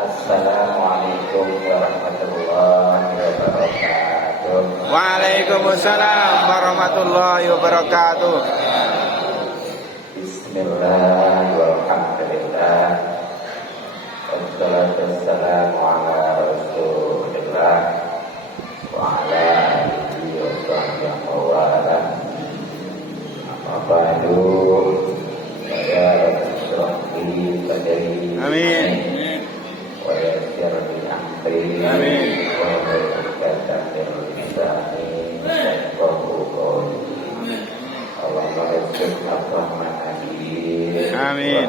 Assalamualaikum warahmatullahi wabarakatuh. Waalaikumsalam warahmatullahi wabarakatuh. Bismillah walhamdulillah wassalatu wassalamu ala rasulillah wa ala alihi wa sahbihi wa ala amma ba'du. Ya Rabbi sadri Amin. wa yassir li amri Amin. wa barakatuh fil lisani yafqahu qawli. Allahumma rizqna rahman amin. Amin.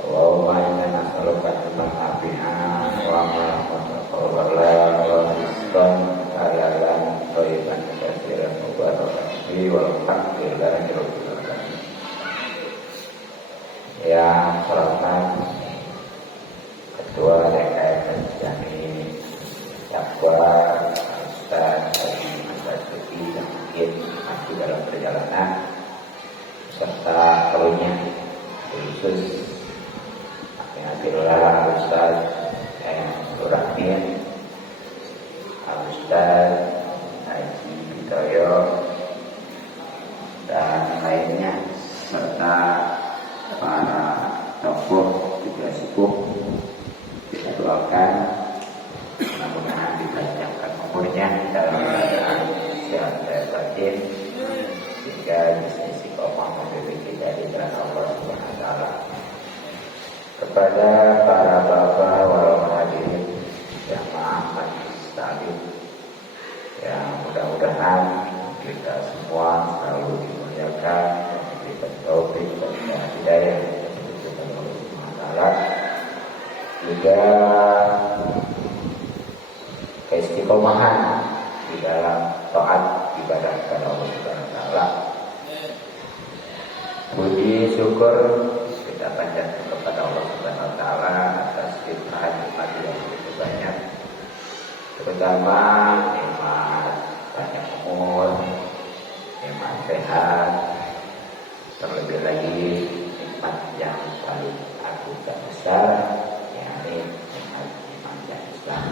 Allahumma inna nas'aluka ilman nafi'an wa 'amalan mutaqabbalan wa rizqan halalan thayyiban katsiran mubarakan fihi walhamdulillahi rabbil alamin. Yang terhormat Ketua DKM Jami Jakbar Ustaz Basuki yang mungkin masih dalam perjalanan, serta krunya khusus Alhamdulillah Ustaz Surahmin, Ustaz Haji Bitoyo dan lainnya, serta para tokoh juga sepuh. Kita doakan mudah-mudahan dipanjangkan umurnya dalam keadaan sehat dan batin, sehingga bisa istiqomah memiliki dari jalan Allah Subhanahu wa taala. Kepada para bapak walau hadirin yang majelis taklim, yang mudah-mudahan kita semua selalu dimuliakan dan diberikan taufik dan hidayah dari Allah Subhanahu wa taala, juga keistiqomahan di dalam taat ibadah kepada Allah Subhanahu wa taala. Puji syukur kita panjatkan kepada Allah Subhanahu wa taala atas limpahan nikmat yang begitu banyak, terutama nikmat banyak umur, nikmat sehat, terlebih lagi nikmat yang paling agung dan besar, yakni nikmat iman dan Islam.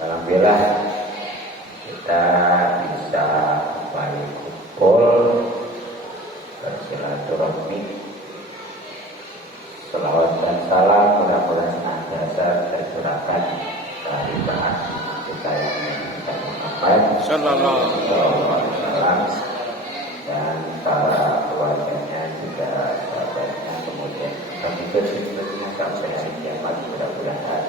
Alhamdulillah kita bisa kembali kumpul bersilaturahmi. Salawat dan salam mudah-mudahan senantiasa tercurahkan dari bahan kita yang Muhammad sallallahu alaihi wasallam dan para keluarganya, juga sahabatnya, kemudian pengikut-pengikutnya sampai hari kiamat. Mudah-mudahan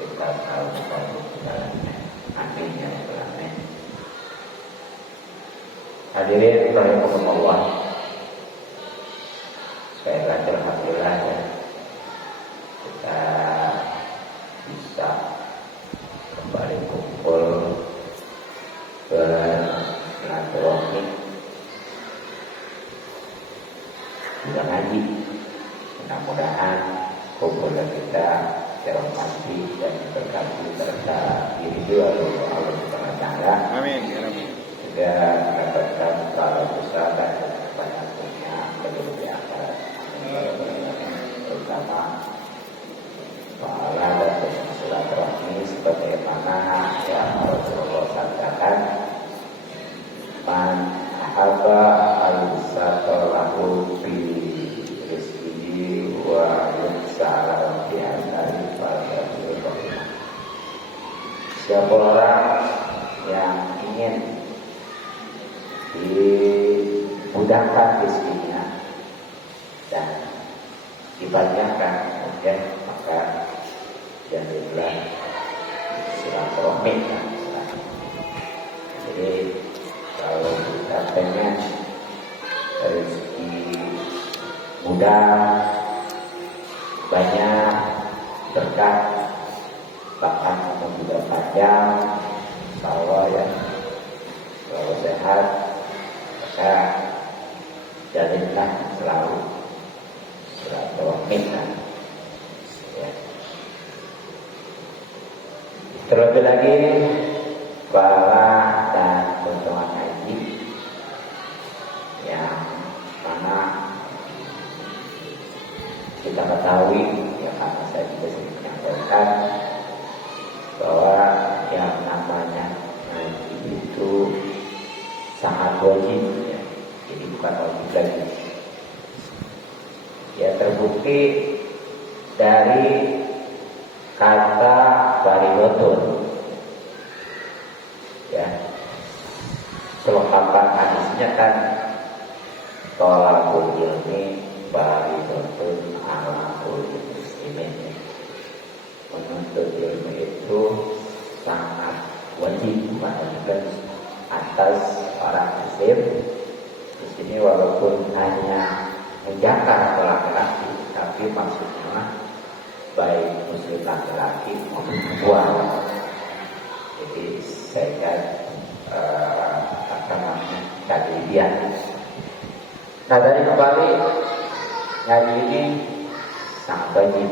kita selalu selalu jalannya. Amin ya rabbal alamin. Hadirin rahimakumullah, sekali lagi alhamdulillah ya, kita bisa kembali kumpul bersilaturahmi bulan haji. Mudah-mudahan kumpulan kita dirahmati dan berkati serta diridhoi oleh Allah Subhanahu wa taala. Amin. Juga mendapatkan pahala besar dan banyak punya penduduk di akhirat, terutama pahala dan silaturahmi sebagaimana yang Rasulullah katakan, man ahabba al-satalahu fi rizqihi wa yus'ala fi amali fa'alahu. Siapa orang yang ingin dimudahkan rezekinya dan dibanyakan kemudian, maka jadilah silaturahmi. Jadi kalau kita pengen rezeki mudah, banyak, berkah, bahkan umur juga panjang, insya ya selalu sehat, maka jalinlah selalu silaturahmi. Ya. Terlebih lagi pahala dan keuntungan haji yang kita ketahui, ya karena saya juga sering menyampaikan bahwa yang namanya ngaji itu sangat wajib, ya. Jadi bukan wajib lagi. Ya terbukti dari kata barilotun, ya kelengkapan hadisnya kan tolakul ilmi barilotun ala kulli muslimin. Menuntut ilmu itu sangat wajib, bukan atas orang muslim. Di sini walaupun hanya menjaga laki-laki, tapi maksudnya baik muslim laki-laki maupun perempuan. Jadi saya kejadian. Nah dari kembali ngaji ini sangat wajib.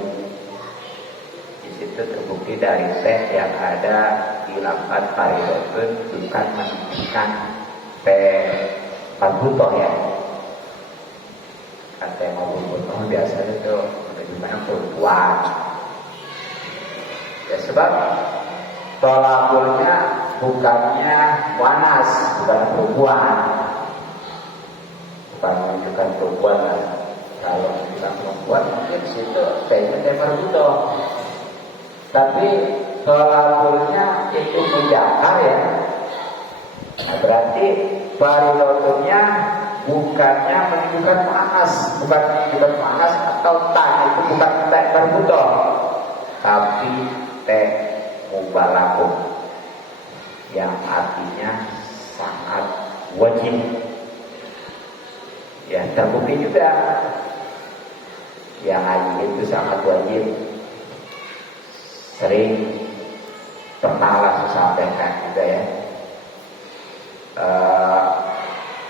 Di situ terbukti dari teh yang ada di lafaz fardhun bukan menunjukkan marbutoh ya. Kata yang marbutoh biasanya itu menunjukkan perempuan. Ya sebab tolakulnya bukannya wanas, bukan perempuan. Bukan menunjukkan perempuan. Kalau menunjukkan perempuan mungkin situ tehnya teh marbutoh. Tapi tolakulnya itu mujakar ya. Nah, berarti barilotunnya bukannya menunjukkan panas, bukan menunjukkan panas atau tah itu bukan teh marbutoh, tapi teh mubalaghah yang artinya sangat wajib. Ya terbukti juga yang haji itu sangat wajib. Sering pernah saya sampaikan juga ya,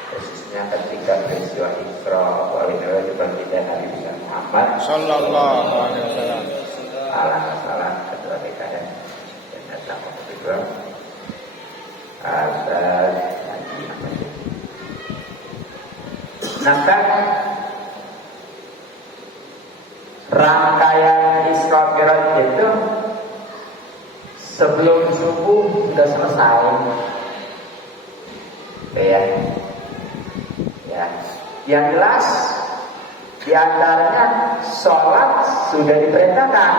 khususnya ketika peristiwa Isra wal Mi'raj baginda Nabi Muhammad Sallallahu alaihi wasallam. Salam ketua dekade dan datang kedua atas haji Ahmad. Nampak rangkaian Isra Mi'raj itu sebelum subuh sudah selesai. Ya. Yang jelas di antaranya sholat sudah diperintahkan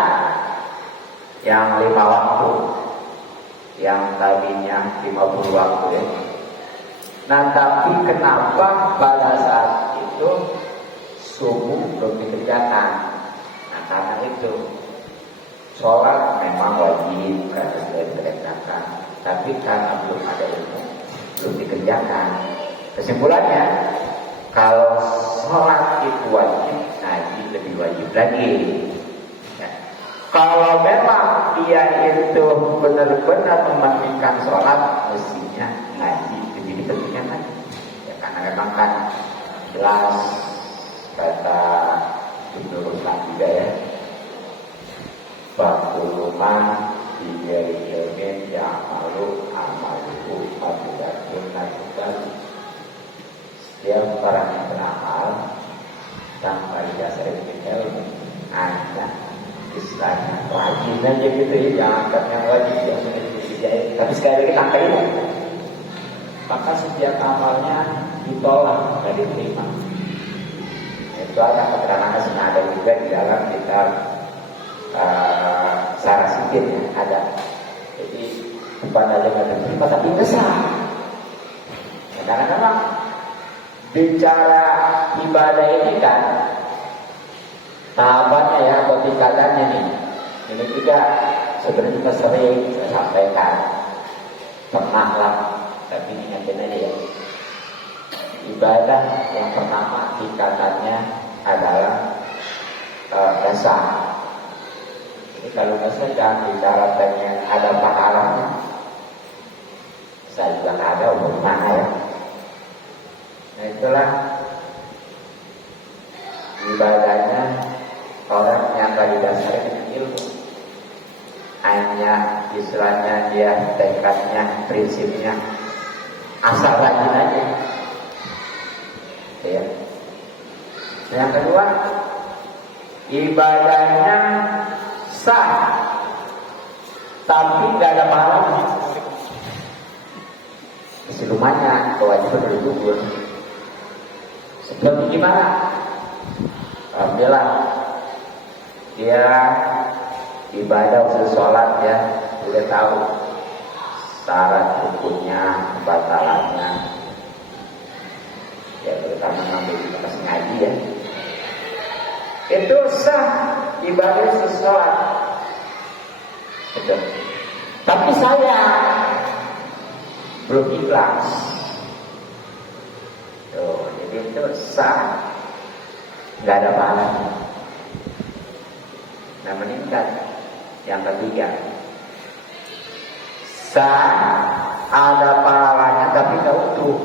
yang 5 waktu, yang tadinya 50 waktu ya. Nah tapi kenapa pada saat itu subuh belum dikerjakan? Nah karena itu sholat memang wajib karena sudah dikerjakan, tapi karena belum ada ilmu belum dikerjakan. Kesimpulannya, kalau sholat itu wajib, ngaji lebih wajib lagi. Ya. Kalau memang dia itu benar-benar mementingkan sholat, mestinya ngaji lebih dipentingkan lagi. Ya, karena memang kan jelas kata Ibnu Ruslan juga ya, Bakuluman diberi ilmin yang malu amaluhu mabudatun nabudat. Setiap orang yang beramal tanpa ijazah ilmu ada istilahnya wajib aja gitu ya, jangan kata yang wajib yang sudah dijahit. Tapi sekali lagi tanpa ilmu, maka setiap amalnya ditolak, tidak diterima. Itu ada keterangan senada juga di dalam kitab Sarasikin ya, ada. Jadi bukan aja nggak diterima tapi besar. Ya, karena memang bicara ibadah ini kan tahapannya ya atau tingkatannya nih. Ini juga sebenarnya juga sering saya sampaikan, pernah lah, tapi ingatin aja ya. Ibadah yang pertama tingkatannya adalah dasar. Ini kalau saya jangan bicara pengen ada pahalanya, saya juga ada umur mana ya. Nah itulah ibadahnya orang yang tadi dasarnya dengan ilmu. Hanya istilahnya dia tekadnya, prinsipnya asal rajin aja. Ya. Yang kedua ibadahnya sah, tapi nggak ada pahalanya. Masih lumayan kewajiban dari gugur. Seperti gimana? Alhamdulillah dia ibadah usul sholat ya, udah tahu syarat rukunnya, batalannya. Ya terutama ngambil pas ngaji ya. Itu sah ibadah usul sholat. Betul. Tapi saya belum ikhlas. Tuh, jadi itu sah, nggak ada pahalanya. Nah meningkat. Yang ketiga, sah ada pahalanya tapi nggak utuh.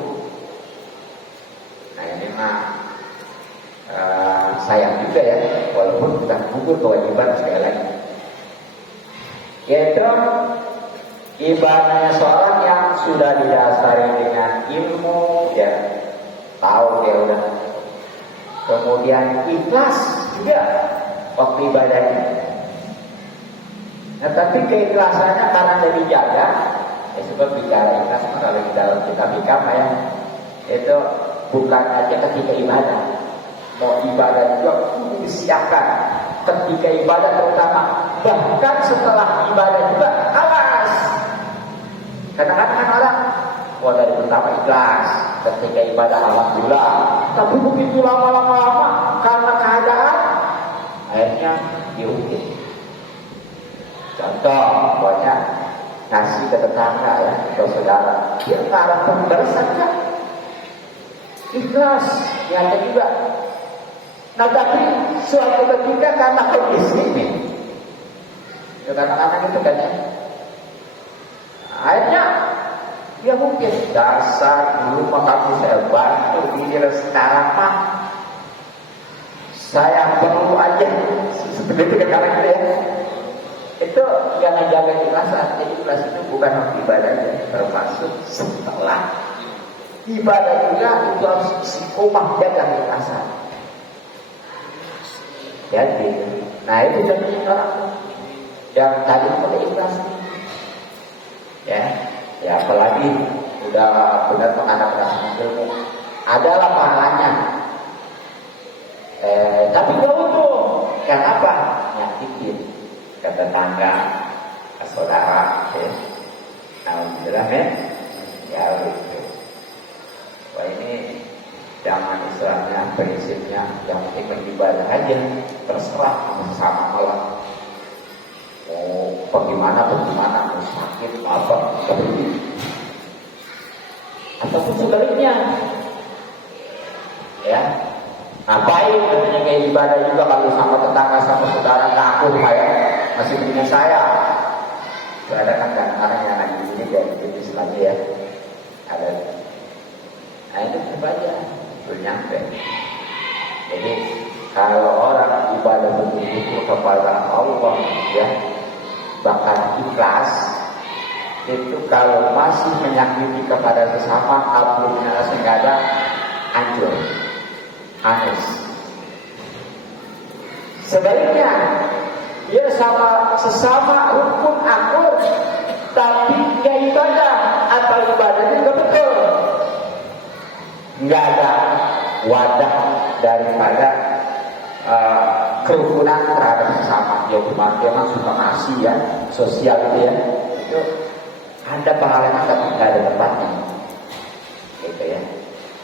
Nah ini mah sayang juga ya, walaupun kita gugur kewajiban sekali lagi. Yaitu ibadahnya seorang yang sudah didasari dengan ilmu, ya tahu dia udah, kemudian ikhlas juga waktu ibadahnya. Nah tapi keikhlasannya karena dia dijaga, ya sebab bicara ikhlas kalau di dalam kitab ya, itu bukan aja ketika ibadah, mau ibadah juga kudu disiapkan. Ketika ibadah terutama, bahkan setelah ibadah juga awas. Kadang-kadang kan orang, wah dari pertama ikhlas, ketika ibadah alhamdulillah, tapi begitu lama-lama karena keadaan, akhirnya diungkit. Contoh, banyak ngasih ke tetangga ya, atau saudara, dia mengharapkan balasan kan? Ikhlas, nyata juga. Nah tapi suatu ketika karena kondisi ini, ya kadang-kadang itu kan ya, akhirnya dia mungkin dasar dulu mah kamu saya bantu ini sekarang mah saya perlu aja seperti itu kadang ya. Itu jangan jaga ikhlasan. Jadi ikhlas itu bukan waktu ibadah aja, termasuk setelah ibadah juga itu harus istiqomah jaga ikhlasan. Jadi, nah itu jadi orang yang tadi pakai ikhlas, ya, ya apalagi udah benar mengadaptasi ilmu, adalah pahalanya. Tapi gak utuh. Kenapa? Nyakitin ke tetangga, ke saudara, ya. Alhamdulillah ya, ya gitu. Wah ini jangan istilahnya prinsipnya yang penting beribadah aja, terserah sama malah mau bagaimana mau sakit apa seperti ataupun sebaliknya ya ngapain katanya kayak ibadah juga kalau sama tetangga sama saudara ngaku kayak masih punya saya. Ada kan kadang-kadang yang lagi ini kayak jenis lagi ya ada. Nah itu terbaca bernyampe. Jadi kalau orang ibadah betul-betul kepada Allah ya, bahkan ikhlas, itu kalau masih menyakiti kepada sesama, apunnya sengaja hancur, hangus. Sebaliknya dia sama sesama rukun akur, tapi dia ibadah atau ibadahnya juga betul. Nggak ada wadah daripada kerukunan terhadap sesama. Ya memang suka ngasih ya, sosial itu ya, itu ada pahalanya tapi nggak ada tempatnya, gitu ya.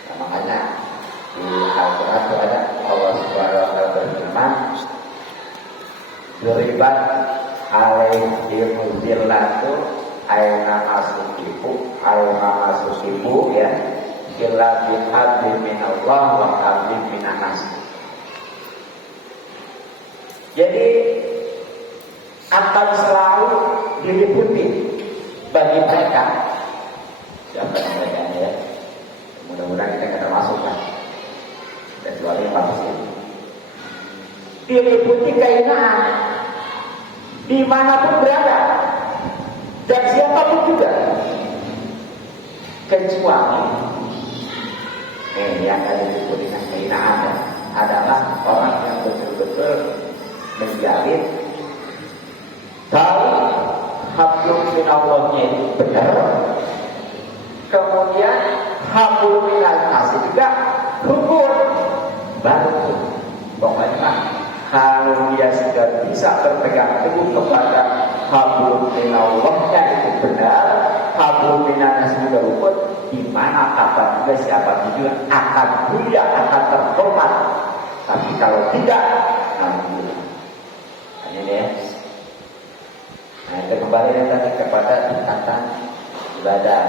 Nah, makanya di Al-Quran itu ada Allah Subhanahu Wa Taala berfirman, "Duribat alaihimul zillatu aina masukibu ya." Illa bihabli minallah wa habli minanas. Jadi akan selalu diliputi bagi mereka. Siapa mereka ya? Mudah-mudahan kita nggak termasuk kan. Kecuali yang bagus ini. Diliputi keindahan dimanapun berada dan siapapun juga, kecuali yang ada di dengan keindahan adalah orang yang betul-betul benar. Kemudian hablum minannas juga rukun baru. Pokoknya kalau dia sudah bisa berpegang teguh kepada hablum minallahnya itu benar, hablum minannas juga rukun, di mana kapan juga siapa juga akan mulia, akan terhormat. Tapi kalau tidak, alhamdulillah. Hanya deh. Nah, kita kembali tadi kepada tingkatan ibadah.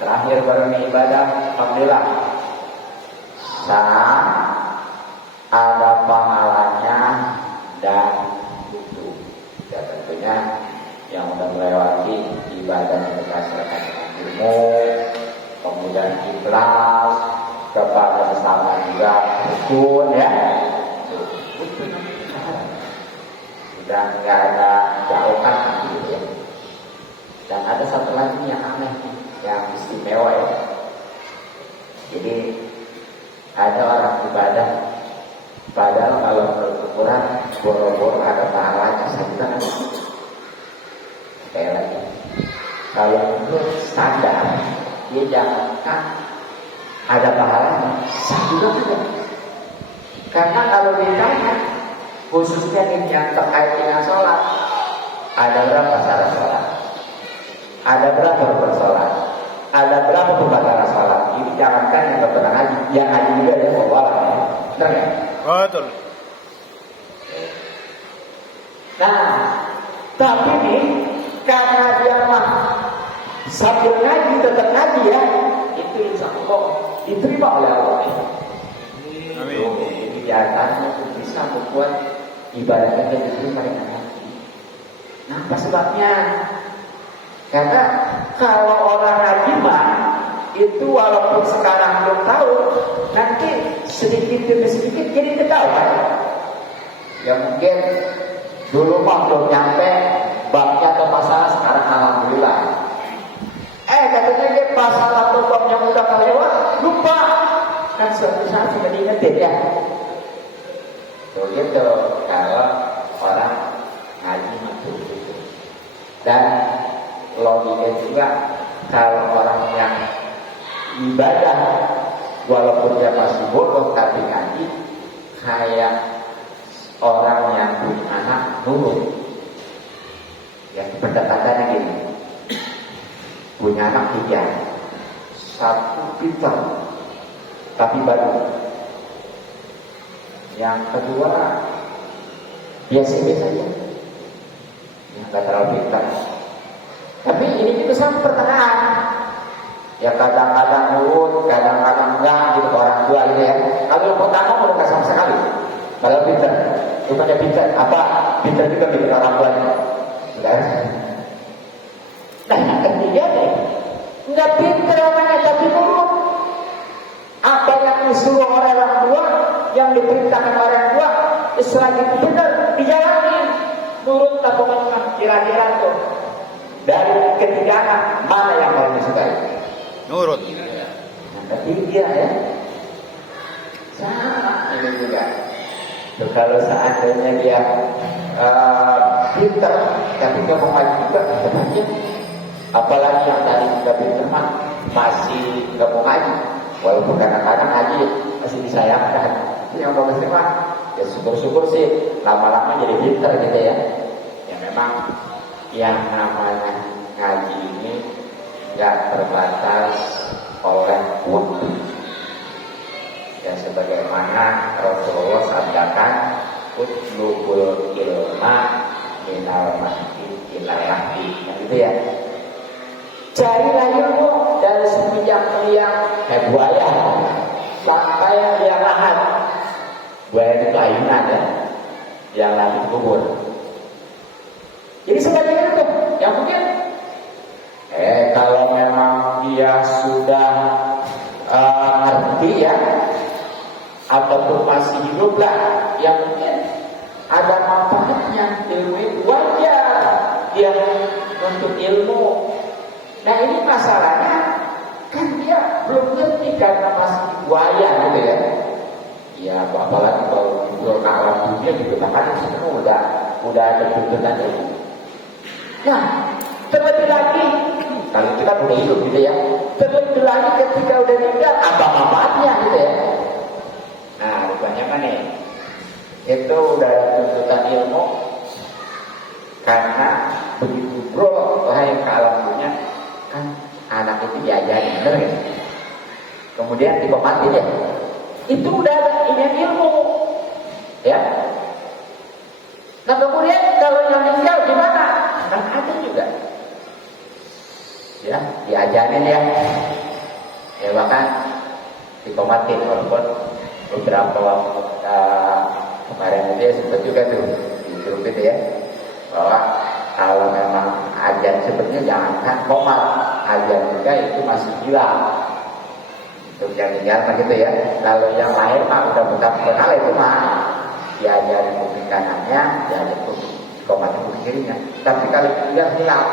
Terakhir baru ibadah, alhamdulillah. Sah, ada pahalanya dan itu. Ya tentunya yang sudah melewati ibadah yang berdasarkan ilmu, kemudian ikhlas kepada sesama juga rukun ya. Sudah nggak ada jauhan gitu ya. Dan ada satu lagi yang aneh, yang istimewa ya. Jadi ada orang ibadah, padahal kalau berukuran boro-boro ada pahalanya saja. Sekali lagi, kalau menurut sadar, dia jangankan ada pahalanya, juga tidak. Karena kalau ditanya, khususnya yang terkait dengan sholat, ada berapa syarat sholat? Ada berapa rukun sholat? Ada berapa pembatalan sholat? Ini jangankan yang nggak pernah haji, yang haji juga ya wawalah ya. Benar nggak? Betul. Nah, tapi nih karena dia mah sambil ngaji tetap ngaji ya, itu insya Allah diterima oleh Allah. Amin. Ini diantaranya untuk bisa membuat ibadah kita diterima dengan hati. Nah, apa sebabnya? Karena kalau orang ngaji mah itu walaupun sekarang belum tahu, nanti sedikit demi sedikit jadi ketahuan. Ya mungkin dulu mah belum nyampe babnya atau masalah, sekarang alhamdulillah. Katanya dia masalah atau bab yang udah kelewat lupa, kan suatu saat sudah diingetin ya. Tuh gitu kalau orang ngaji mah gitu. Dan logiknya juga kalau orang yang ibadah walaupun dia masih bodoh tapi ngaji, kayak orang yang punya anak nurut. Yang pendekatannya gini, punya anak 3, 1 pintar tapi baru, yang kedua biasa-biasa aja, yang nggak terlalu pintar. Tapi ini juga sama pertengahan. Ya kadang-kadang nurut, kadang-kadang enggak gitu ke orang tua gitu ya. Kalau yang pertama udah nggak sama sekali, kalau pintar, bukannya pintar, apa pintar juga gitu orang tuanya. Sudah. Nah yang ketiga deh, nggak pintar namanya tapi nurut. Apa yang disuruh oleh orang tua, yang diperintahkan oleh orang tua, selagi itu benar dijalani, nurut tak pokoknya. Kira-kira tuh dari ketiga anak mana yang paling disukai? Nurut. Yang ketiga ya, sama ini juga. Tuh, kalau seandainya dia pintar tapi nggak mau ngaji juga, aja. Apalagi yang tadi nggak pintar mah masih nggak mau ngaji, walaupun kadang-kadang ngaji masih disayangkan. Itu yang bagusnya mah ya syukur-syukur sih lama-lama jadi pintar gitu ya. Ya memang yang namanya ngaji ini nggak terbatas oleh waktu. Ya sebagaimana Rasulullah sabdakan, utlubul ilma minal mahdi ila lahdi, gitu ya. Carilah ilmu dari semenjak liang buaya sampai liang lahat. Buaya itu ayunan ya, yang lagi kubur. Jadi sebagian itu yang mungkin kalau memang dia sudah ngerti ya, ataupun masih hidup lah, yang mungkin ada manfaatnya ilmu itu wajar dia untuk ilmu. Nah ini masalahnya kan dia belum ngerti karena masih buaya gitu ya. Ya apalagi kalau ke alam dunia gitu, makanya semua udah ada tuntutan ilmu. Nah Terlebih lagi, kalau itu kan udah hidup gitu ya. Terlebih lagi ketika udah nikah, apa manfaatnya gitu ya. Nah, rupanya kan nih, itu udah tuntutan ilmu karena begitu bro orang yang ke alam dunia kan anak itu diajarin bener ya. Kemudian dikomatin ya. Itu udah ada ini ilmu, ya. Nah kemudian kalau yang meninggal gimana? Kan ada juga, ya diajarin ya. Ya bahkan dikomatin walaupun beberapa waktu kemarin itu ya sempat juga tuh di grup itu ya, bahwa kalau memang ajan sebenarnya jangankan komat, ajan juga itu masih hilang. Untuk yang tinggal mah gitu ya. Kalau yang lahir mah udah bukan kenal itu mah diajarin kuping kanannya, diajarin komat kuping kirinya. Tapi kalau tinggal hilang,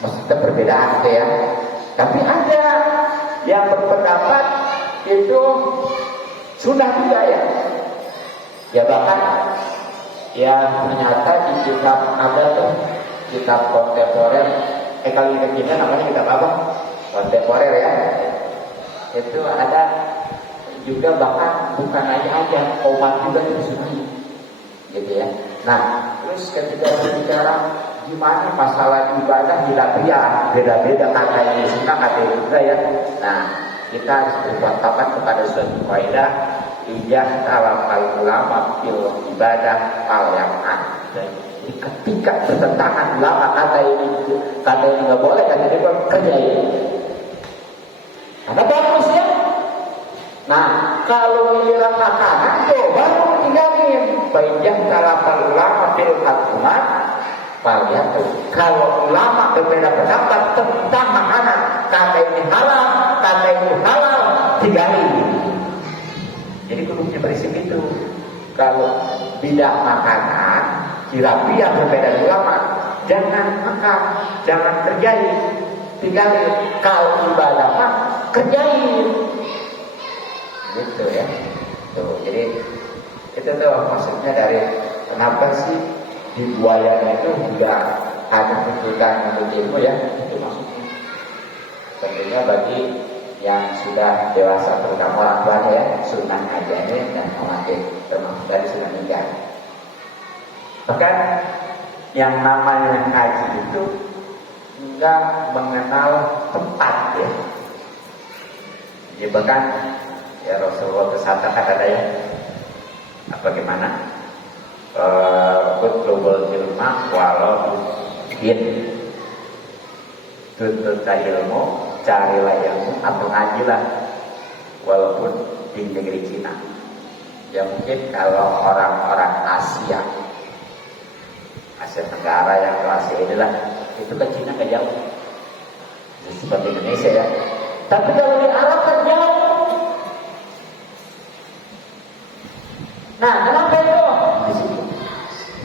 maksudnya perbedaan gitu ya. Tapi ada yang berpendapat itu sunnah juga ya. Ya bahkan ya ternyata di kitab ada tuh kitab kontemporer. Kalau kita namanya kitab apa? Kontemporer ya. Itu ada juga bahkan bukan aja komat juga disunahi gitu ya. Nah terus ketika berbicara gimana masalah ibadah hilafiyah, beda-beda kata ini sunnah kata ini juga ya. Nah kita harus berpatokan kepada suatu kaidah ijah talafal ulama fil ibadah fal yang ada. Ketika bertentangan ulama kata ini nggak boleh, kata ini kerja ini. Karena bagus ya. Nah, kalau giliran makanan tuh baru tinggalin. Baiknya talafal ulama fil hatumat fal yang kalau ulama berbeda pendapat tentang makanan, kata ini halal, kata itu halal, tinggalin. Jadi kudusnya prinsip itu. Kalau bidang makanan, khilafiyah berbeda ulama, jangan makan, jangan kerjain, tinggalin. Kalau ibadah mah kerjain, gitu ya. Tuh, jadi itu tuh maksudnya dari kenapa sih di buayanya itu juga hanya tuntutan untuk ilmu ya, itu maksudnya. Tentunya bagi yang sudah dewasa terutama orang tuanya ya, sunnah ajarin dan memakai termasuk dari sunnah nikah. Bahkan yang namanya haji itu enggak mengenal tempat ya. Jadi bahkan ya Rasulullah bersabda ada ya, bagaimana kutlubul ilma walau bin tuntut ilmu, carilah ilmu atau ngajilah walaupun di negeri Cina. Ya mungkin kalau orang-orang Asia Tenggara yang ke Asia inilah, itu ke Cina gak jauh seperti Indonesia ya. Tapi kalau di Arab kan jauh. Nah kenapa itu? Di situ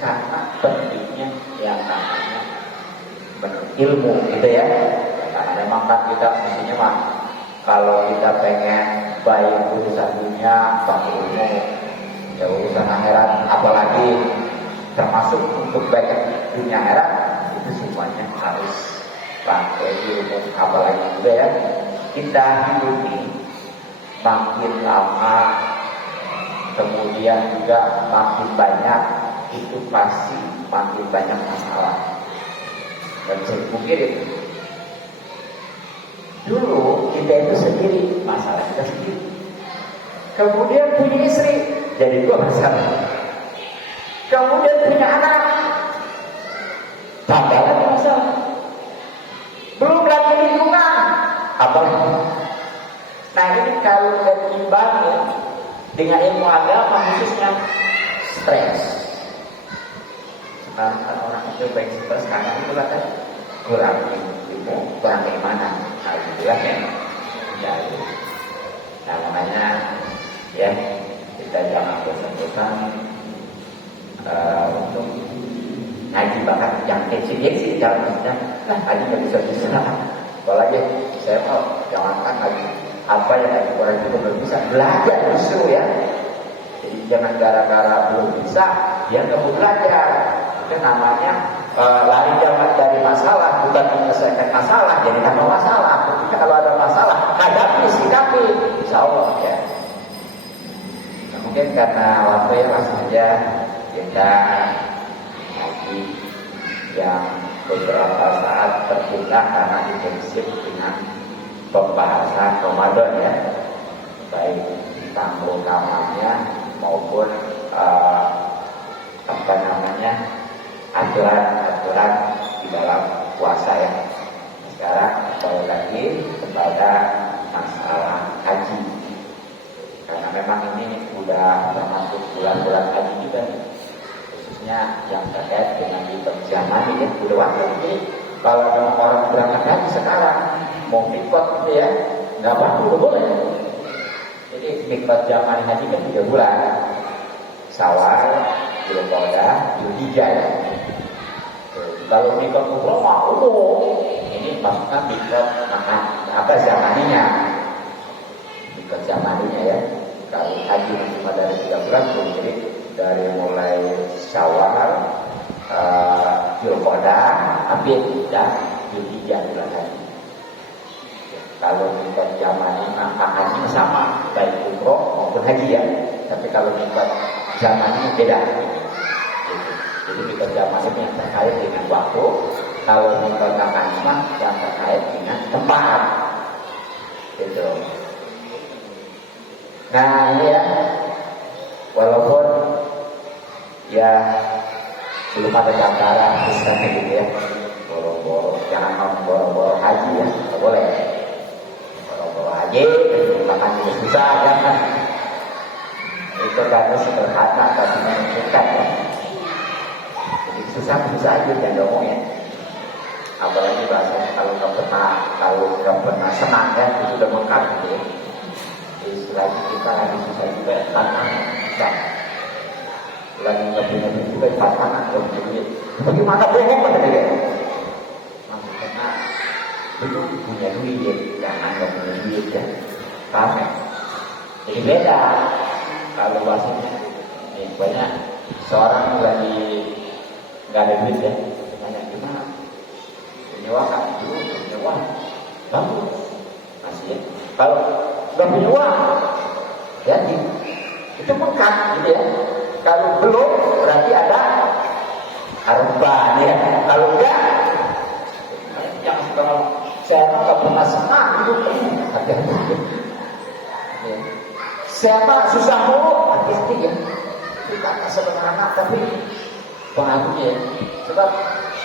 karena pentingnya yang namanya ilmu gitu ya. Karena memang kan kita mestinya mah kalau kita pengen baik urusan dunia pakai ilmu, ya urusan akhirat apalagi termasuk untuk baik dunia akhirat itu semuanya harus pakai ilmu. Apalagi juga ya kita hidup ini makin lama kemudian juga makin banyak itu pasti makin banyak masalah. Dan saya pikir itu dulu kita itu sendiri, masalah kita sendiri. Kemudian punya istri, jadi dua masalah. Kemudian punya anak, tambah lagi masalah. Belum lagi lingkungan, apalagi. Nah ini kalau diimbangi dengan ilmu agama khususnya stres. Sekarang kan orang itu baik stres karena itu kan kurang ilmu, kurang keimanan. Alhamdulillah ya. Nah makanya ya kita jangan bosan-bosan untuk ngaji bahkan yang kecil-kecil jangan maksudnya ngaji nggak bisa-bisa. Apalagi saya mau jangankan ngaji apa yang ngaji orang itu belum bisa belajar justru ya. Jadi jangan gara-gara belum bisa dia nggak mau belajar. Itu namanya lari jamaah dari masalah, bukan menyelesaikan masalah, jadi tambah masalah. Ketika kalau ada masalah, hadapi, sikapi, insya Allah ya. Nah, mungkin karena waktu ya langsung aja kita ngaji yang beberapa saat tertunda karena intensif dengan pembahasan Ramadan ya, baik tentang utamanya maupun aturan-aturan di dalam puasa ya. Sekarang kembali lagi kepada masalah haji, karena memang ini sudah termasuk bulan-bulan haji juga nih, khususnya yang terkait dengan di zaman ini udah waktu ini. Kalau memang orang berangkat haji sekarang mau mikot gitu ya, nggak apa-apa, udah boleh. Jadi mikot zaman haji kan 3 bulan, Syawal, Dzulqa'dah, Dzulhijjah ya. Kalau mikot umroh mah ini maksudnya mikot apa zamaninya, mikot zamaninya ya. Kalau haji cuma dari 3 bulan tuh, jadi dari mulai Syawal, Dzulqa'dah, Abil dan Dzulhijjah bulan haji. Kalau mikot zamani angka haji sama, baik umroh maupun haji ya. Tapi kalau mikot zamannya beda. Jadi mikot zaman ini yang terkait dengan waktu, kalau mikot zamannya yang terkait dengan tempat. Gitu. Nah ini ya, walaupun ya belum ada gambaran misalnya gitu ya, boro-boro, jangan boro-boro haji ya, nggak boleh. Boro-boro haji, makan juga susah jangan. Itu karena sederhana tapi menentukan ya. Jadi susah aja dan ngomongnya. Apalagi bahasanya kalau nggak pernah senang ya, itu sudah mengkat gitu ya. Istilahnya kita lagi susah juga tantangan. Lagi nggak punya duit juga tantangan nggak punya duit. Bagaimana bohong pada dia? Maksudnya belum punya duit, jangan nggak punya duit ya. Paham ya? Jadi beda. Kalau bahasanya banyak seorang lagi nggak ada duit ya, banyak gimana? Penyewa kan dulu penyewa, bagus masih ya. Kalau nggak punya uang, jadi itu mengkat gitu ya. Kalau belum berarti ada harapan ya. Kalau enggak, yang sekarang saya nggak pernah senang hidup ini. Saya mah susah mulu, hati-hati ya. Kita sederhana tapi pengaruhnya ya. Sebab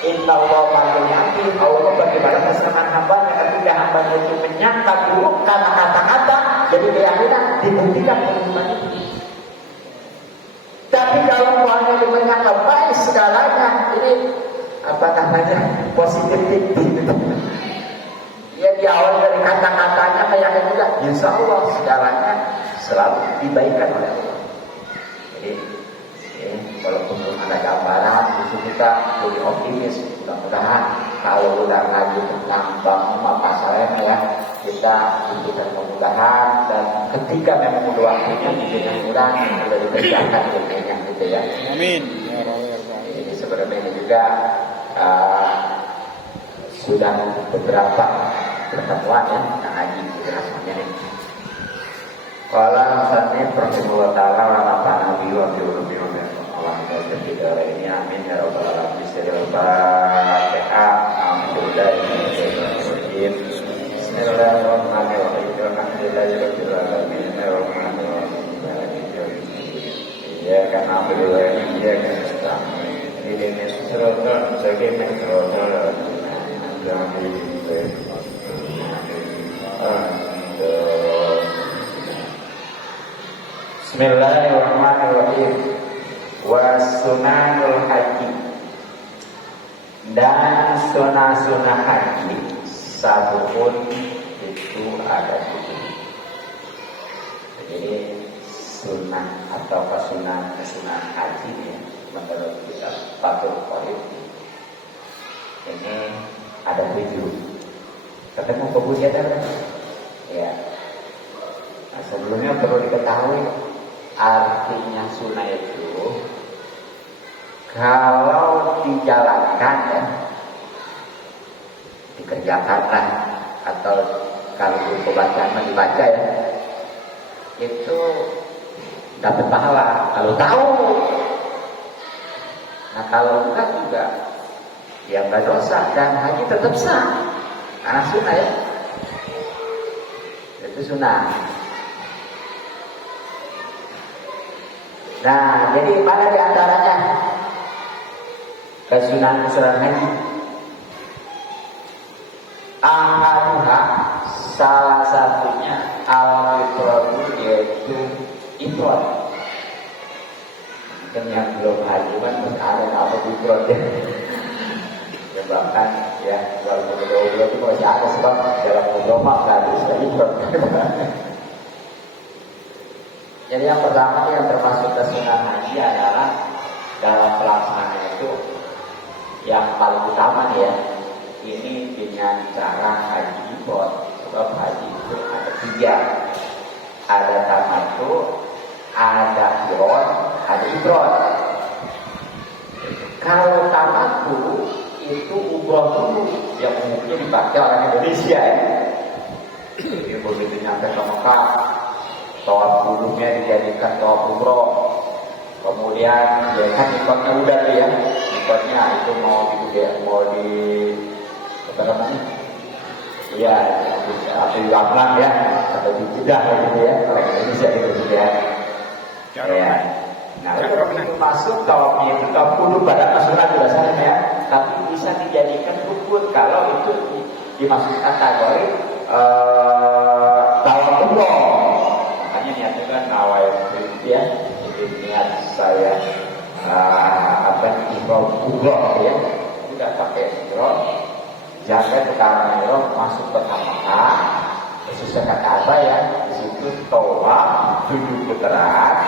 Inna Allah ma'al-yaqin, Allah bagaimana kesenangan hambanya, ketika hambanya itu menyangka buruk karena kata-kata, jadi keyakinan dibuktikan beriman itu. Tapi kalau hanya menyangka baik segalanya, ini apa namanya positif thinking. Ya di awal dari kata-katanya keyakinan juga, insya Allah segalanya selalu dibaikan oleh Allah. Jadi walaupun belum ada gambaran, justru kita lebih optimis. Mudah-mudahan kalau udah ngaji tentang bangun pasalnya ya, kita diberikan kemudahan dan ketika memang udah waktunya dengan mudah sudah dikerjakan ilmunya gitu ya. Amin. Ini sebenarnya ini juga sudah beberapa pertemuan ya ngaji gitu rasanya nih. Kalau misalnya Rasulullah Taala apa Nabi wa Allah kita ini amin ya rabbal alamin. Al-Fatihah. Bismillahirrahmanirrahim. Bismillahirrahmanirrahim. Alhamdulillahirabbil alamin. Arrahmanirrahim. Maliki yaumiddin. Iyyaka na'budu wa iyyaka nasta'in. Ihdinas siratal mustaqim. Siratal ladzina Bismillahirrahmanirrahim. Wasunanul haji, dan sunah-sunah haji sabun itu ada 7. Jadi sunnah atau kesunah haji ya, menurut kita Fathul Qorib ini ada 7. Ketemu kemudian ya. Nah, sebelumnya perlu diketahui artinya sunnah itu Kalau dijalankan ya, dikerjakanlah, atau kalau bacaan dibaca ya, itu dapat pahala kalau tahu. Nah kalau enggak juga ya nggak dosa, dan haji tetap sah. Anak sunnah ya, itu sunnah. Nah jadi mana diantaranya kesunahan haji? Ahaduha, salah satunya al-ifradu, yaitu ifrad. Mungkin yang belum haji kan ada apa ifrad ya. Bahkan ya walaupun beliau itu masih ada, sebab dalam agama nggak bisa ifrad. Jadi yang pertama yang termasuk kesunahan haji adalah dalam pelaksanaan itu yang paling utama nih ya, ini dengan cara haji ifrad. Sebab haji itu ada 3, ada tamattu, ada qiran, ada ifrad. Kalau tamattu itu umroh dulu, yang umumnya dipakai orang Indonesia ya. Jadi begitu nyampe ke Mekah, tawaf dulunya dijadikan tawaf umroh. Kemudian ya kan mikotnya udah tuh ya, mikotnya itu mau di apa namanya? Iya, atau di Lampang ya, atau di Jeddah gitu ya, orang Indonesia gitu ya. Ya. Nah, kalau itu masuk tawafnya itu tawaf kudu, pada masalah juga sana ya, tapi bisa dijadikan rukun kalau itu dimasukkan kategori tawaf umroh. Makanya niatnya kan nawaitu ya, jadi niat saya ifrad umroh ya, tidak pakai ifrad. Jangan sekarang ihram masuk ke Mekah, khususnya kata apa ya, di situ tawaf 7 putaran,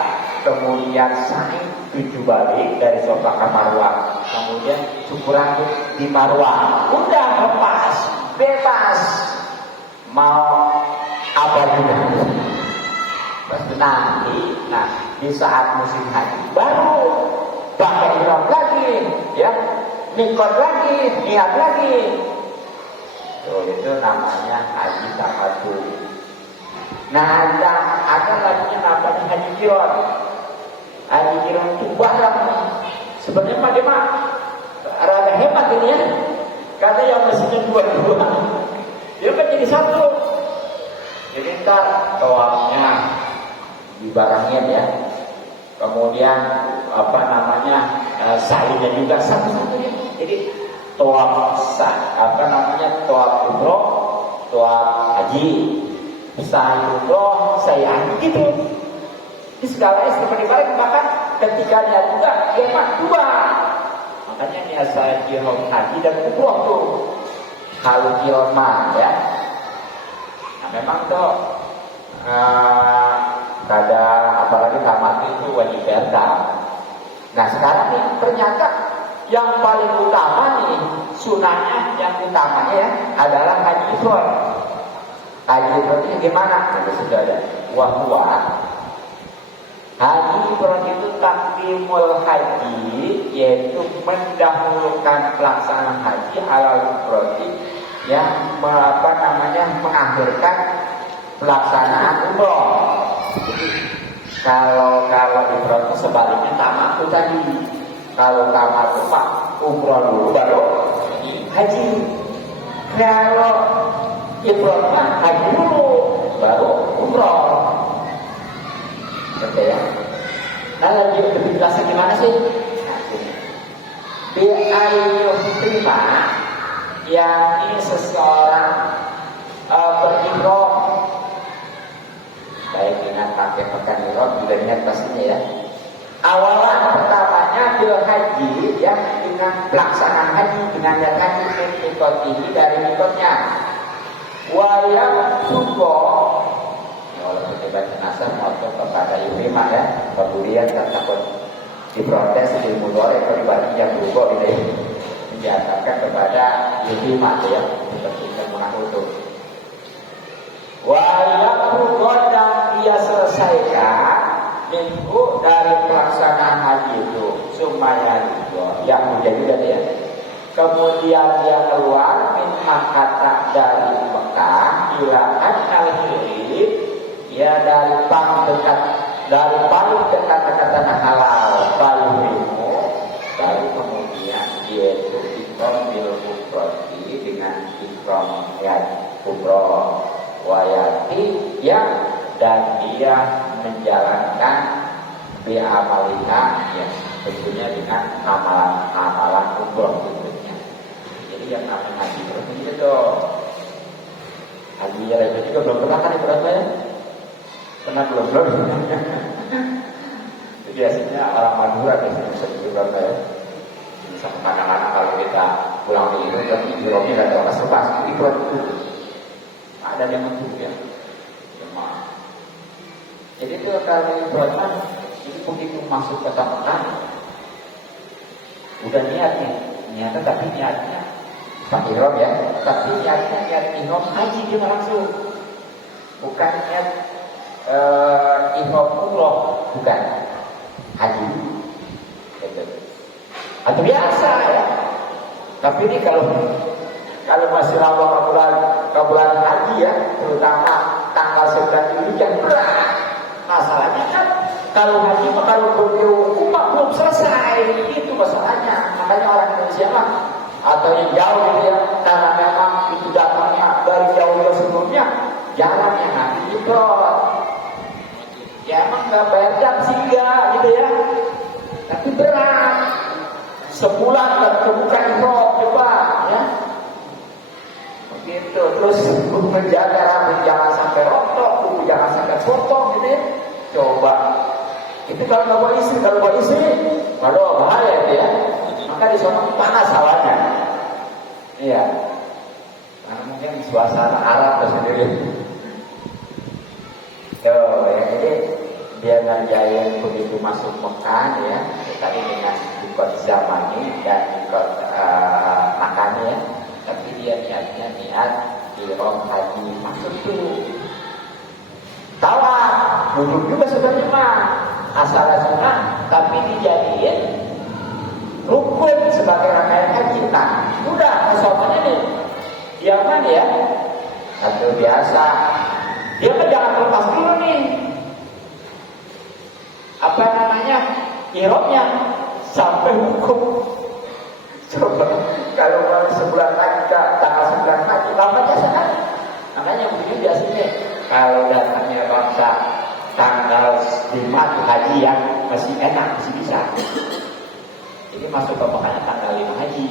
kemudian sa'i 7 balik dari Safa ke Marwah, kemudian syukuran di Marwah, udah lepas, bebas, mau apa juga. Nanti, di saat musim haji baru pakai ihram lagi, ya, mikot lagi, niat lagi. Itu namanya haji tamattu. Nah, ada lagi yang namanya haji qiran. Haji qiran itu barang. Sebenarnya Pak Demak rada hebat ini ya. Karena yang mestinya 2-2, dia kan jadi 1. Jadi ntar tawafnya dibarangin ya. Kemudian sa'inya juga satu-satu ya. Jadi tawaf tawaf umroh, tawaf haji, sa'i umroh, sa'i haji gitu. Ini segalanya seperti bareng, bahkan ketiganya juga hemat 2. Makanya niat saya ihram haji dan umroh tuh. Kalau qiran ya. Nah memang tuh kada apalagi tamat itu wajib berkah. Nah sekarang nih ternyata yang paling utama nih, sunahnya yang utamanya ya adalah haji ifrad. Haji ifrad itu gimana? Nah, sudah ada. Haji ifrad itu takdimul haji, yaitu mendahulukan pelaksanaan haji alal ifradi, yang mengakhirkan pelaksanaan umroh. Kalau ifrad itu sebaliknya tamattu tadi. Kalau tamattu Pak umroh dulu baru haji. Kalau ifrad mah haji dulu baru umroh. Betul ya? Nah lebih jelasnya gimana sih? Di ayat terima yang ini seseorang berihram, baik dengan pakai pakaian ihram juga niat pastinya ya. Awalan pertamanya bil haji ya, dengan pelaksanaan haji, dengan niat haji mikot ini dari mikotnya. Wayang suko, ya oleh pejabat jenazah atau kepada imam ya, kemudian takut diprotes di mudore pribadi yang berubah ini diantarkan kepada imam ya, dipercayai mengakutu. Wayang suko, dan ia selesaikan minggu dari pelaksanaan haji itu Sumayya yang juga ya. Kemudian dia keluar min Makkah dari Mekah ila al-Hilil, ya dari paling dekat tanah halal Bayulimu, baru kemudian dia itu ikram bil umrati dengan ikram niat umroh wayati yang dan dia menjalankan bi'amalina ya tentunya dengan amalan umroh tentunya. Jadi yang namanya haji terus itu haji itu juga belum pernah kan berapa ya? Pernah belum? Biasanya orang Madura biasanya bisa berapa ya? Bisa kadang-kadang kalau kita pulang ke itu tapi jurongnya nggak ada orang serba itu ada yang mentuk ya. Jadi itu kalau Ibrahim ini begitu masuk ke Mekah udah niatnya tapi niatnya Pak Ihram ya, tapi niatnya niat ihram haji dia langsung, bukan niat ihram umroh, bukan haji. Gitu. Atau biasa ya. Tapi ini kalau masih lama ke bulan haji ya, terutama tanggal 9 Juli yang berat. Masalahnya kan kalau haji mah kalau berumah belum selesai, itu masalahnya. Makanya orang Indonesia mah atau yang jauh gitu ya, karena memang itu datangnya dari jauh-jauh sebelumnya, jalannya nanti ifrat. Ya emang nggak bayar jam sih gitu ya, tapi berat. Sebulan kebuka ifrat coba ya. Begitu, terus menjaga rambut jangan sampai rontok, kuku jangan sampai potong gitu ya. Coba. Itu kalau nggak bawa istri, waduh bahaya itu ya. Maka di sana panas hawanya. Iya. Karena mungkin suasana Arab tersendiri. Ya, jadi dia ngerjain begitu masuk Mekah ya, tadi dengan ikut zamani dan ikut makannya, tapi dia niat ihram haji masuk dulu. Tawaf, duduk juga sebenarnya mah asal sunnah, tapi dijadiin rukun sebagai rangkaian haji. Nah, udah soalnya nih, dia kan ya, satu biasa. Dia kan jangan lepas dulu nih. Apa namanya? Ihramnya sampai hukum. Coba kalau baru sebulan lagi tanggal 9 haji, lamanya sekali. Makanya begini biasanya kalau datangnya bangsa tanggal 5 haji yang masih enak, masih bisa. Ini masuk ke makanya tanggal 5 haji.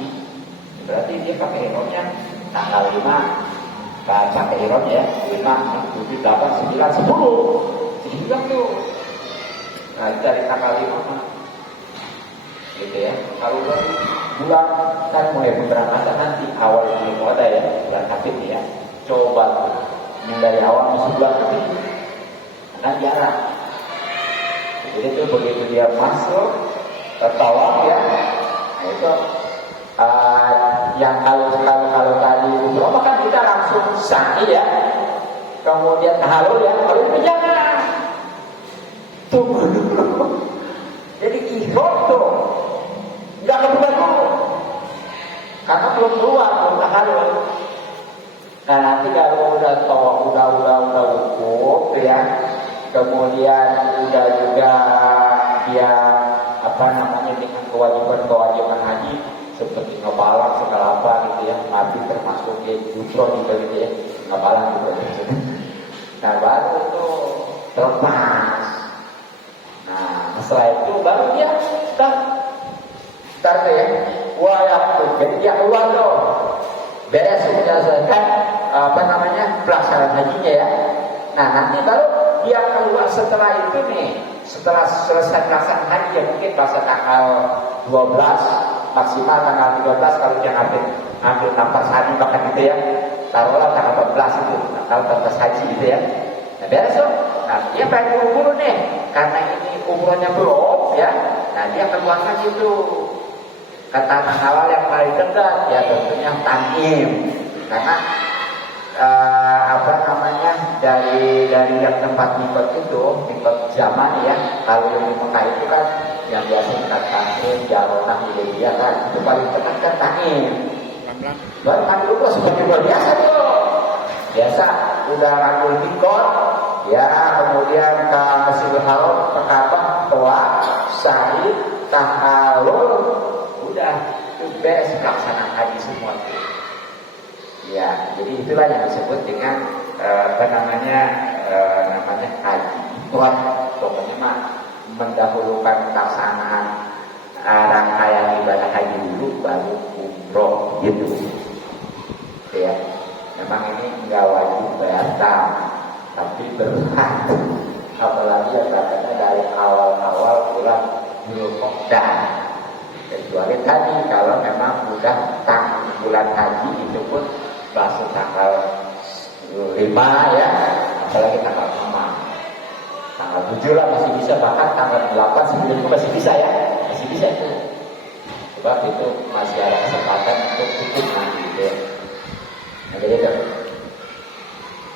Berarti dia pakai ihramnya tanggal 5 pakai ihram ya, 5, 7, 8, 9, 10. Jadi juga tuh. Nah, dari tanggal 5 gitu ya. Kalau bulan kan mulai berangkat nanti awal belum ada ya, bulan Habib ya. Coba tuh. Yang dari awal masuk bulan Habib. Kan jarang. Jadi itu begitu dia masuk tawaf ya, nah itu yang kalau tadi umroh kan kita langsung sa'i ya, kemudian halul ya, kalau itu jangan tunggu dulu. Jadi ihram tuh nggak keluar dulu karena belum keluar, belum halul. Nah nanti kalau udah tawaf udah wukuf ya, kemudian udah juga dia dengan kewajiban haji seperti ngebalang segala apa gitu ya, mati termasuk ya jutro juga gitu ya, ngebalang juga gitu. Nah baru itu terlepas. Nah setelah itu baru dia start ya, jadi dia keluar tuh, beres menyelesaikan pelaksanaan hajinya ya. Nah nanti baru dia keluar setelah itu nih. Setelah selesai pelaksanaan haji ya mungkin pas tanggal 12 maksimal tanggal 13 kalau dia ambil nafas haji bahkan gitu ya, taruhlah tanggal 14 itu tanggal 14 haji gitu ya. Nah beres tuh, nah dia pengen buru-buru nih karena ini umrohnya belum ya. Nah dia keluar haji tuh ke tanah halal yang paling dekat ya, tentunya Tanim karena dari yang tempat mikot itu, mikot zaman ya. Kalau yang di Mekah itu kan yang biasa dekat Tanim, Jaronah, Hudaybiyah kan, itu paling dekat kan Tanim. Baru kan dulu seperti luar biasa tuh. Biasa udah rangkul mikot, ya kemudian ke Masjidil Haram, ke Ka'bah, Tawaf, Sa'i, Tahallul, udah itu beres pelaksanaan haji semua tuh. Ya, jadi itulah yang disebut dengan namanya haji. Tuhan pokoknya mah mendahulukan pelaksanaan rangkaian ibadah haji dulu baru umroh gitu. Ya, memang ini enggak wajib batal, tapi berhak. Apalagi yang katanya dari awal-awal bulan Dzulqa'dah. Kecuali tadi kalau memang udah bulan haji itu pun masuk tanggal 5 ya, apalagi tanggal 6, tanggal 7 lah masih bisa, bahkan tanggal 8 sebelum itu masih bisa ya, masih bisa itu. Sebab itu masih ada kesempatan untuk ikut nanti gitu ya. Nah, jadi itu.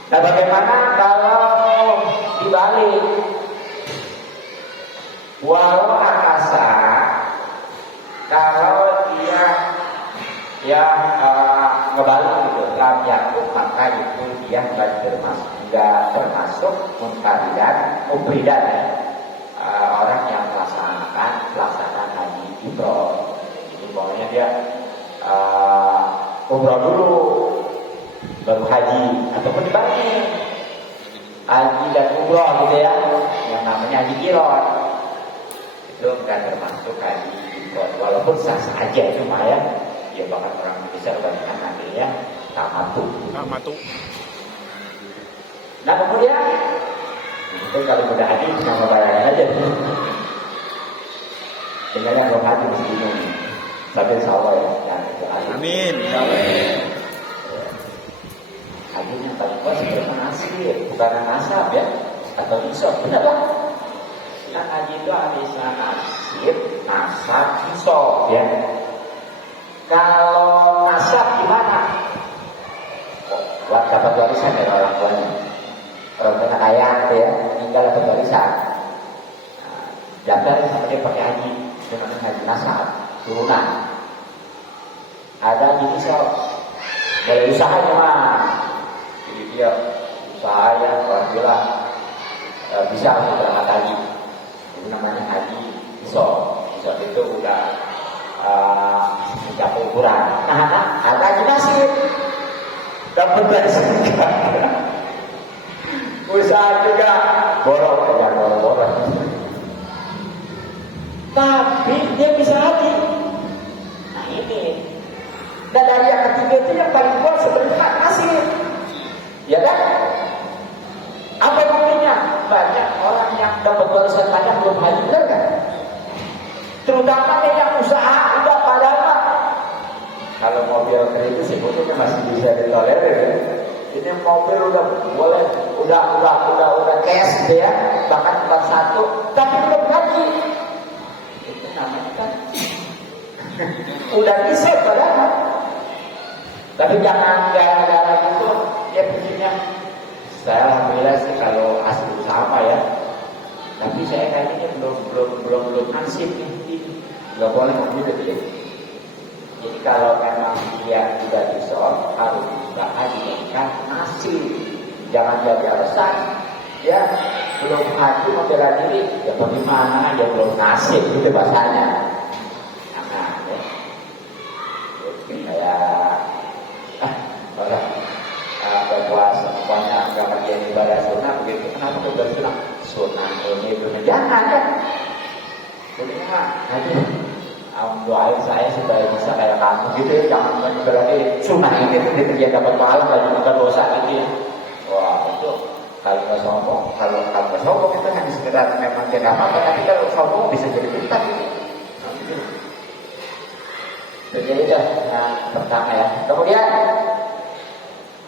Nah, bagaimana kalau dibalik? Walau akasa, kalau dia ngebalik gitu, lam yakut, maka itu dia nggak termasuk mubridan ya. Orang yang pelaksanaan haji umroh. Jadi pokoknya dia umroh dulu baru haji, ataupun dibalik haji dan umroh gitu ya, yang namanya haji kirot itu nggak termasuk haji umroh, walaupun sah-sah aja itu mah ya. Ya bahkan orang Indonesia kebanyakan nantinya tamatu. Nah kemudian itu kalau udah haji cuma bayangin aja tinggal yang belum haji mesti bingung sampai insya ya yang itu haji. Amin. Haji yang paling kuat sebenarnya nasib, bukan nasab ya, atau isop, benar lah. Yang haji itu habisnya nasab, isop ya. Kalau nasab gimana? Dapat warisan dari orang tuanya. Orang tua ayah ya, tinggal dapat warisan. Daftar sama dia pakai haji, dengan haji nasab, turunan. Ada haji isop, dari usahanya mah. Jadi dia usaha ya, alhamdulillah bisa berangkat haji. Itu namanya haji isop. Isop itu udah mencapai ukuran. Nah, ada haji nasib dapat warisan juga. Usaha juga borong. Tapi dia bisa haji. Nah ini. Dan dari yang ketiga itu yang paling kuat sebenarnya nasib. Ya kan? Apa buktinya? Banyak orang yang dapat warisan banyak belum haji, benar kan? Terutama yang usaha udah pada apa? Kalau mobil kredit sebetulnya masih bisa ditolerir ya. Ini mobil udah boleh, udah cash gitu ya, bahkan 41, tapi belum haji. Itu namanya kan udah bisa padahal. Tapi jangan gara-gara itu dia pikirnya saya alhamdulillah sih kalau hasil sama ya. Tapi saya kayaknya belum nasib nih. Nggak boleh begitu dia. Jadi kalau memang dia sudah disol harus usaha dijadikan nasib. Jangan jadi alasan ya belum haji mau bela diri ya bagaimana ya belum nasib gitu bahasanya. Nah, ya. Kayak orang puasa pokoknya nggak bagian ibadah sunnah begitu. Kenapa tuh sunnah? Sunnah ini jangan kan? Sebenarnya haji doain saya supaya bisa kayak kamu gitu ya, jangan berarti sunnah ini tuh dia dapat pahala lagi bukan dosa gitu ya. Wah itu kalau nggak sombong itu hanya sekedar memang tidak apa-apa, tapi kalau sombong bisa jadi pintar gitu. Nah, gitu. Jadi itu pertama ya. Kemudian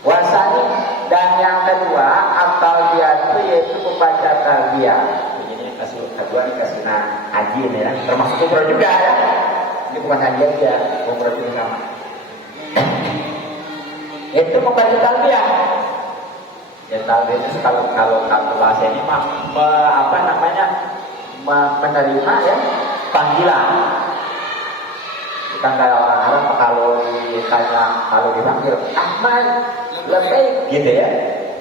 wasani dan yang kedua atau dia itu yaitu membaca talbiyah. Ini kasih kedua nih kasih haji nih ya, termasuk umroh juga ya. Ini bukan haji aja, umroh juga sama. Itu membaca talbiyah. Ya talbiyah itu kalau bahasa ini mah menerima ya panggilan. Bukan kayak orang Arab kalau dipanggil Ahmad lebih gitu ya.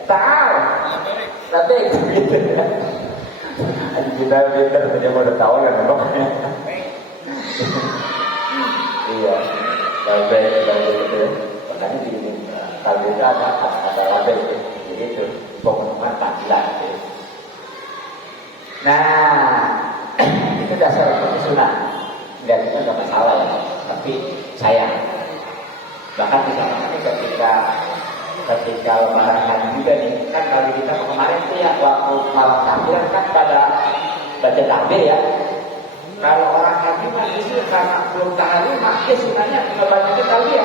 Ta'al lebih gitu ya. Kita dia mau tahu kan pokoknya. Iya, lebih gitu. Makanya di kalau itu ada lebih jadi itu pengumuman panggilan. Gitu. Nah, itu dasar sunnah. Dan itu nggak masalah ya. Tapi sayang. Bahkan misalnya ketika lebaran haji juga nih, kan kalau kita kemarin tuh ya waktu malam takbiran kan pada baca takbir ya. Kalau orang haji mah justru karena belum tahlil makanya sebenarnya ngebaca takbir.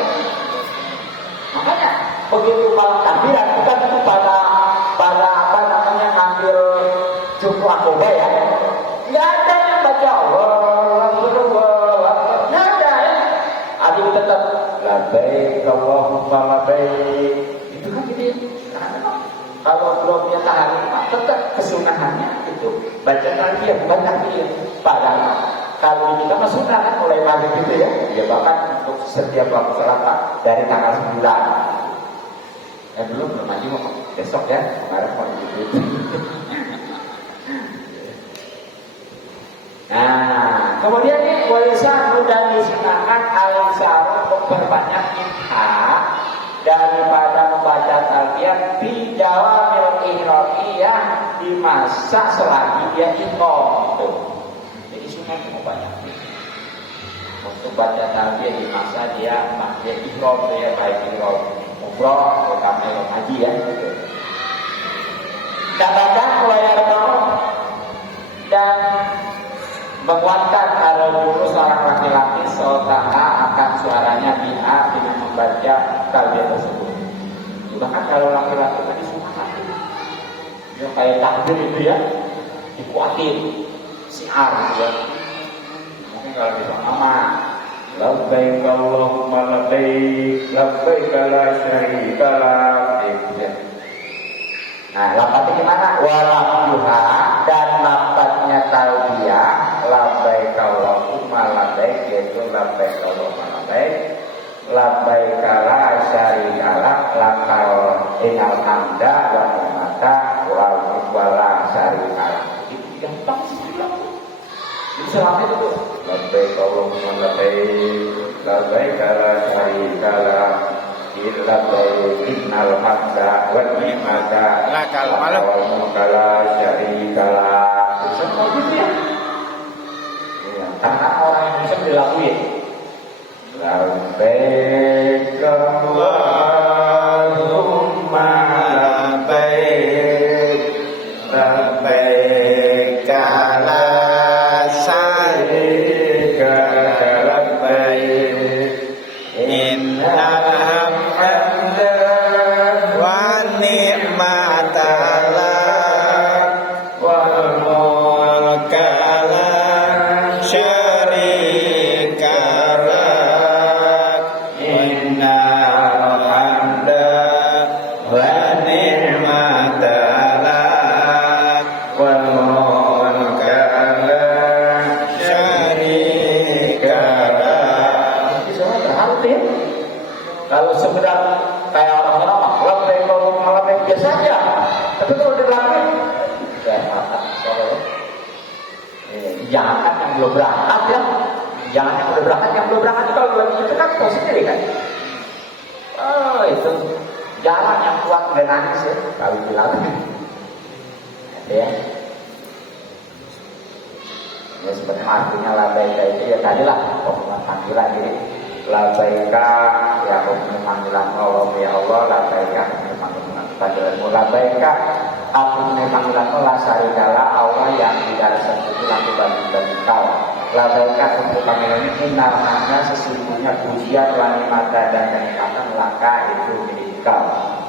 Makanya begitu malam takbiran kita tuh pada ngambil cukup akobah ya. Nggak ada yang baca Allah, nggak ada ya. Adi tetap labbaik Allahumma labbaik. Itu kan jadi kalau belum dia tahan tetap kesunahannya itu baca takbir, bukan takbir. Padahal kalau kita mah sunah kan mulai maghrib gitu ya. Ya bahkan untuk setiap waktu salat dari tanggal 9. Belum maju besok ya, kemarin mau gitu. Nah, kemudian nih walisan dan disunahkan al-isyarah untuk berbanyak minta daripada membaca talbiyah di jawamil ihramiyah di masa selagi dia ihram itu. Jadi sunah itu banyak untuk baca talbiyah di masa dia ihram ya, baik ihram umroh atau ihram haji ya. Katakan mulai dan menguatkan kalau dulu seorang laki-laki saudara akan suaranya biha dengan membaca talbiyah tersebut. Bahkan kalau laki-laki tadi suka hati, ya kayak takbir itu ya, dikuatin siar gitu ya. Mungkin kalau bisa mama, labbaik Allahumma labbaik, labbaik la syarika lak. Nah, lafadznya gimana? Walafzuha dan lafadznya talbiyah labbaik Allahumma labbaik yaitu labbaik Allahumma labbaik labbaik la syarika lak lakal innal hamda wa ni'mata wa la syarika lak. Itu gampang sih bilang. Jadi selama itu tuh labbaik Allahumma labbaik labbaik la syarika lak illa innal hamda wa ni'mata lakal mulk la syarika lak. Semua gitu ya. Karena orang yang bisa dilakuin. Labbaik Allahumma labbaik labbaik la syarika labbaik innal hamda wa ni'mata lak wal mulka kalau sekedar kayak orang-orang mah labbaik Allahumma labbaik biasa aja. Tapi kalau dilakuin jangan yang belum berangkat ya. Jangan yang udah berangkat, yang belum berangkat itu kalau lagi itu kan tahu sendiri kan. Oh itu jalan yang kuat dan nangis ya kalau bilang. Ya. Ya sebenarnya artinya labbaik itu ya tadi lah panggilan ini. Labbaika ya panggilan Allah ya Allah labbaika panggilanmu labbaika aku panggilan Allah syarikalah Allah yang tidak sekutu lagi bagi kau labbaika untuk panggilannya innal hamda sesungguhnya pujian wanimata dan kenikmatan laka itu milik kau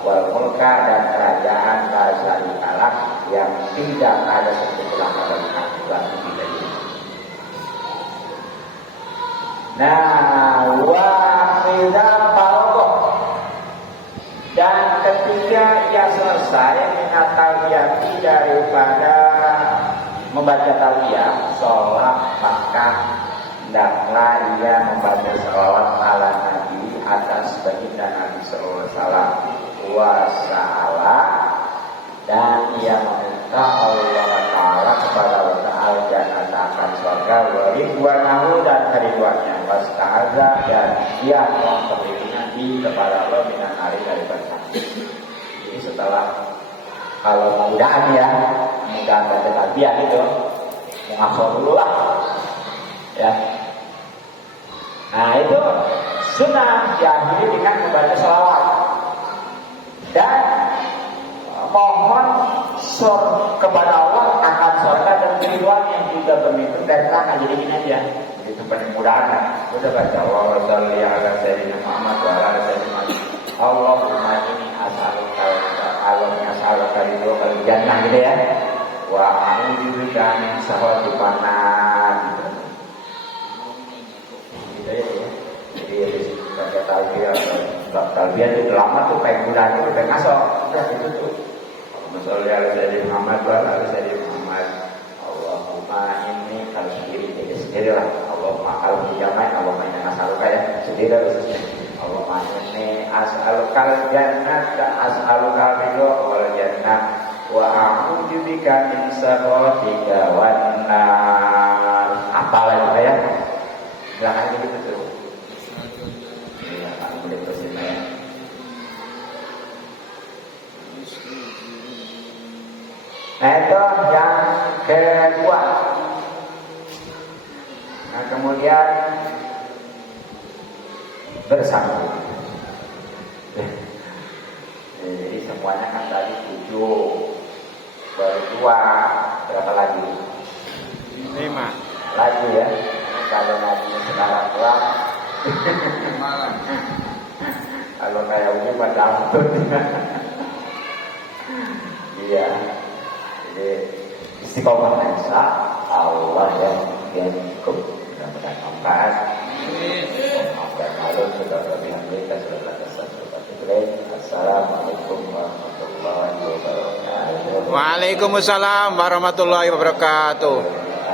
wal mulka dan kerajaan la syarikalah yang tidak ada sekutu lagi bagi tidak. Nah, wahida parokoh dan ketika ia selesai membaca talbiyah sholat maka hendaklah ia membaca sholawat ala Nabi atas baginda Nabi sallallahu alaihi wasallam wa dan ia meminta Allah Ta'ala kepada Allah Ta'ala jannah akan surga wa ridwanahu dan keriduannya wasta'adza dan ia mohon perlindungan kepada Allah dengan hari dari bangsa. Jadi setelah kalau mudahan baca talbiyah itu menghafal dulu lah ya. Nah itu sunnah diakhiri dengan membaca sholawat dan mohon kepada Allah akan surga dan keriduan yang juga begitu dan tak jadi gini aja itu paling mudahan udah baca Allahumma sholli ala sayyidina Muhammad wa ala sayyidina Muhammad Allahumma inni as'aluka ridho kal jannah gitu ya wa a'udzubika min syahwati panar gitu ya. Jadi baca talbiyah itu lama tuh kayak bulan itu kayak ngasok udah gitu tuh Sholli ala sayyidina Muhammad wa ala sayyidina Muhammad Allahumma inni kalau sendiri lah Allahumma kalau dijamain Allahumma inni as'aluka ya sendiri harus Allahumma inni as'aluka al-jannah as'aluka ridho wal jannah wa a'udzubika min sakhatika wan nar apalah itu ya belakang gitu tuh ya kalau boleh terusin ya. Nah itu yang kedua. Nah kemudian bersambung. Jadi semuanya kan tadi 7 berdua berapa lagi? 5 lagi ya. Kalau nanti sekarang pulang malam. kalau kayak Umi pada ampun. Iya. Jadi istiqomah insya Allah yang cukup mudah-mudahan manfaat. Dan malu sudah lebih kita sudah Assalamualaikum warahmatullahi wabarakatuh. Waalaikumsalam warahmatullahi wabarakatuh.